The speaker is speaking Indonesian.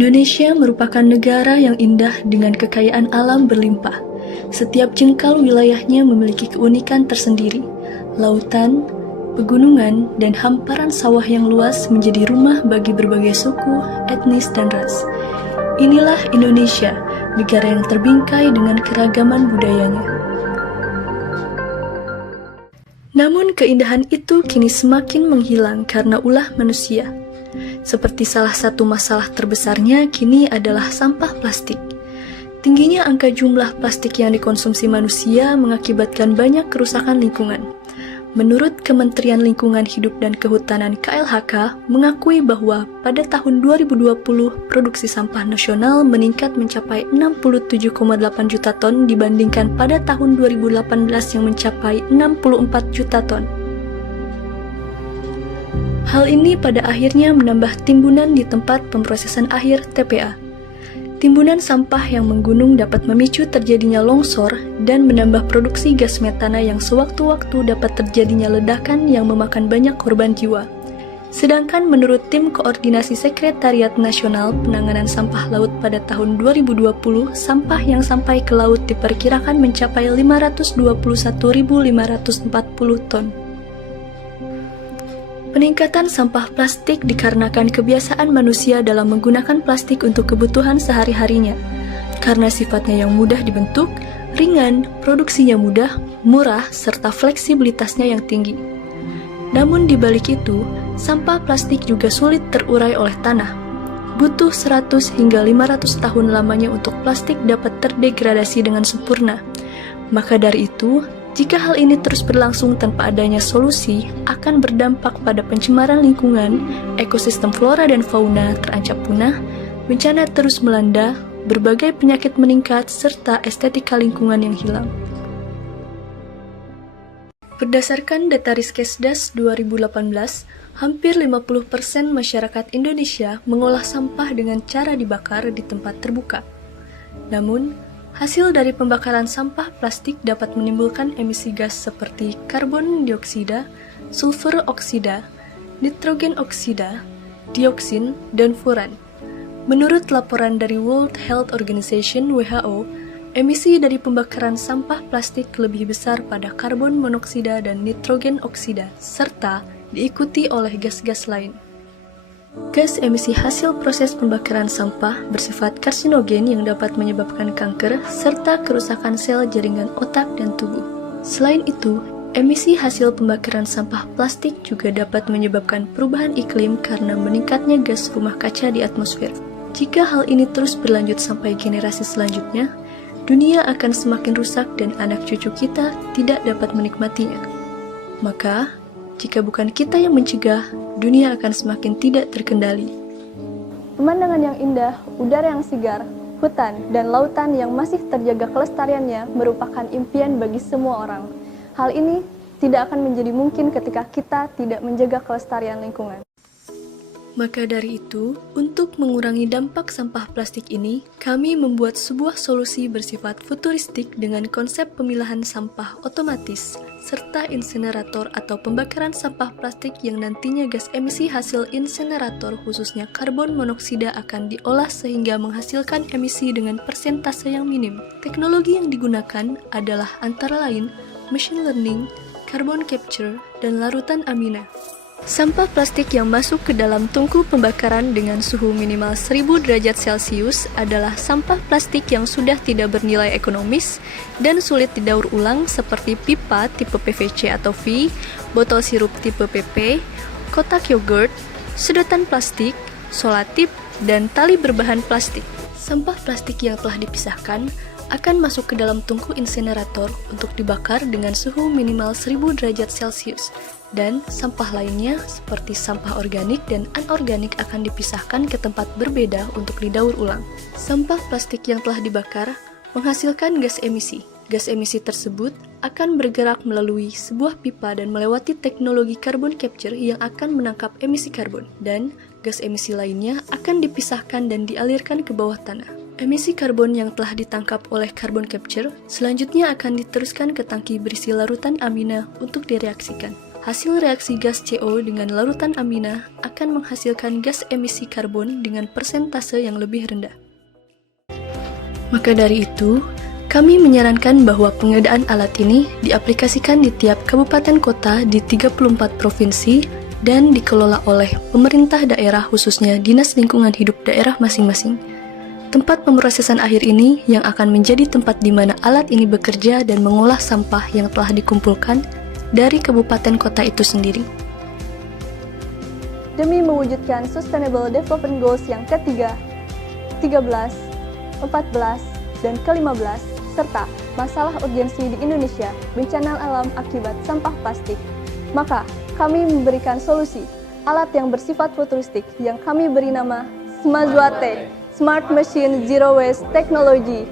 Indonesia merupakan negara yang indah dengan kekayaan alam berlimpah. Setiap jengkal wilayahnya memiliki keunikan tersendiri. Lautan, pegunungan, dan hamparan sawah yang luas menjadi rumah bagi berbagai suku, etnis, dan ras. Inilah Indonesia, negara yang terbingkai dengan keragaman budayanya. Namun keindahan itu kini semakin menghilang karena ulah manusia. Seperti salah satu masalah terbesarnya kini adalah sampah plastik. Tingginya angka jumlah plastik yang dikonsumsi manusia mengakibatkan banyak kerusakan lingkungan. Menurut Kementerian Lingkungan Hidup dan Kehutanan KLHK mengakui bahwa pada tahun 2020 produksi sampah nasional meningkat mencapai 67,8 juta ton dibandingkan pada tahun 2018 yang mencapai 64 juta ton. Hal ini pada akhirnya menambah timbunan di tempat pemrosesan akhir TPA. Timbunan sampah yang menggunung dapat memicu terjadinya longsor dan menambah produksi gas metana yang sewaktu-waktu dapat terjadinya ledakan yang memakan banyak korban jiwa. Sedangkan menurut Tim Koordinasi Sekretariat Nasional Penanganan Sampah Laut pada tahun 2020, sampah yang sampai ke laut diperkirakan mencapai 521.540 ton. Peningkatan sampah plastik dikarenakan kebiasaan manusia dalam menggunakan plastik untuk kebutuhan sehari-harinya. Karena sifatnya yang mudah dibentuk, ringan, produksinya mudah, murah, serta fleksibilitasnya yang tinggi. Namun di balik itu, sampah plastik juga sulit terurai oleh tanah. Butuh 100 hingga 500 tahun lamanya untuk plastik dapat terdegradasi dengan sempurna. Maka dari itu, jika hal ini terus berlangsung tanpa adanya solusi, akan berdampak pada pencemaran lingkungan, ekosistem flora dan fauna terancam punah, bencana terus melanda, berbagai penyakit meningkat, serta estetika lingkungan yang hilang. Berdasarkan data Riskesdas 2018, hampir 50% masyarakat Indonesia mengolah sampah dengan cara dibakar di tempat terbuka. Namun, hasil dari pembakaran sampah plastik dapat menimbulkan emisi gas seperti karbon dioksida, sulfur oksida, nitrogen oksida, dioksin, dan furan. Menurut laporan dari World Health Organization (WHO), emisi dari pembakaran sampah plastik lebih besar pada karbon monoksida dan nitrogen oksida, serta diikuti oleh gas-gas lain. Gas emisi hasil proses pembakaran sampah bersifat karsinogen yang dapat menyebabkan kanker serta kerusakan sel jaringan otak dan tubuh. Selain itu, emisi hasil pembakaran sampah plastik juga dapat menyebabkan perubahan iklim karena meningkatnya gas rumah kaca di atmosfer. Jika hal ini terus berlanjut sampai generasi selanjutnya, dunia akan semakin rusak dan anak cucu kita tidak dapat menikmatinya. Maka, jika bukan kita yang mencegah, dunia akan semakin tidak terkendali. Pemandangan yang indah, udara yang segar, hutan, dan lautan yang masih terjaga kelestariannya merupakan impian bagi semua orang. Hal ini tidak akan menjadi mungkin ketika kita tidak menjaga kelestarian lingkungan. Maka dari itu, untuk mengurangi dampak sampah plastik ini, kami membuat sebuah solusi bersifat futuristik dengan konsep pemilahan sampah otomatis, serta insinerator atau pembakaran sampah plastik yang nantinya gas emisi hasil insinerator khususnya karbon monoksida akan diolah sehingga menghasilkan emisi dengan persentase yang minim. Teknologi yang digunakan adalah antara lain machine learning, carbon capture, dan larutan amina. Sampah plastik yang masuk ke dalam tungku pembakaran dengan suhu minimal 1000 derajat Celcius adalah sampah plastik yang sudah tidak bernilai ekonomis dan sulit didaur ulang seperti pipa tipe PVC atau V, botol sirup tipe PP, kotak yogurt, sedotan plastik, solatip, dan tali berbahan plastik. Sampah plastik yang telah dipisahkan akan masuk ke dalam tungku insinerator untuk dibakar dengan suhu minimal 1000 derajat Celcius. Dan sampah lainnya seperti sampah organik dan anorganik akan dipisahkan ke tempat berbeda untuk didaur ulang. Sampah plastik yang telah dibakar menghasilkan gas emisi. Gas emisi tersebut akan bergerak melalui sebuah pipa dan melewati teknologi carbon capture yang akan menangkap emisi karbon. Dan gas emisi lainnya akan dipisahkan dan dialirkan ke bawah tanah. Emisi karbon yang telah ditangkap oleh carbon capture selanjutnya akan diteruskan ke tangki berisi larutan amina untuk direaksikan. Hasil reaksi gas CO dengan larutan amina akan menghasilkan gas emisi karbon dengan persentase yang lebih rendah. Maka dari itu, kami menyarankan bahwa pengadaan alat ini diaplikasikan di tiap kabupaten kota di 34 provinsi dan dikelola oleh pemerintah daerah khususnya Dinas Lingkungan Hidup daerah masing-masing. Tempat pemrosesan akhir ini yang akan menjadi tempat di mana alat ini bekerja dan mengolah sampah yang telah dikumpulkan dari kabupaten kota itu sendiri. Demi mewujudkan Sustainable Development Goals yang ketiga, 13, 14, dan ke-15, serta masalah urgensi di Indonesia, bencana alam akibat sampah plastik, maka kami memberikan solusi, alat yang bersifat futuristik yang kami beri nama Smazwate, Smart Machine Zero Waste Technology.